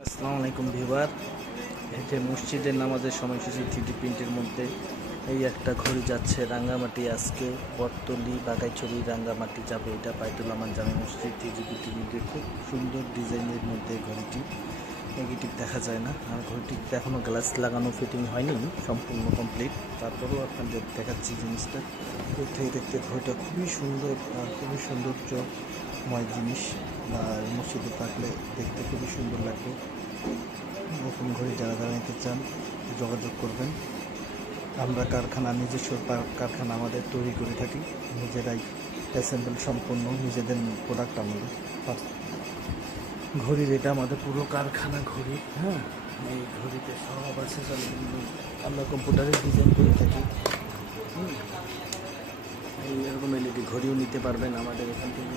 আসসালামু আলাইকুম ভিউয়ার। এই যে মসজিদের নামাজের সময়সূচি 3D প্রিন্টের মধ্যে এই একটা ঘড়ি যাচ্ছে রাঙ্গামাটি, আজকে বটতলি বাগাইছড়ি রাঙ্গামাটি যাবে। এটা বাইতুল আমান জামে মসজিদ 3D প্রিন্টের খুব সুন্দর ডিজাইনের মধ্যে ঘড়িটি। নেগেটিভ দেখা যায় না, আর ঘড়িটিতে এখনও গ্লাস লাগানো ফিটিং হয়নি, সম্পূর্ণ কমপ্লিট। তারপরেও আপনাদের দেখাচ্ছি জিনিসটা। দূর থেকে দেখতে ঘড়িটা খুবই সুন্দর আর খুবই সৌন্দর্যময় জিনিস। আর মসজিদে থাকলে দেখতে খুবই সুন্দর লাগবে। এরকম ঘড়ি যারা যারা নিতে চান যোগাযোগ করবেন। আমরা কারখানা, নিজস্ব কারখানা আমাদের তৈরি করে থাকি, নিজেরাই অ্যাসেম্বল সম্পূর্ণ, নিজেদের প্রোডাক্ট আমাদের। ঘড়ির এটা আমাদের পুরো কারখানা ঘড়ি। হ্যাঁ, এই ঘড়িতে সব আছে, আমরা কম্পিউটারে ডিজাইন করে থাকি। এই এরকম এলইডি ঘড়িও নিতে পারবেন আমাদের এখান থেকে।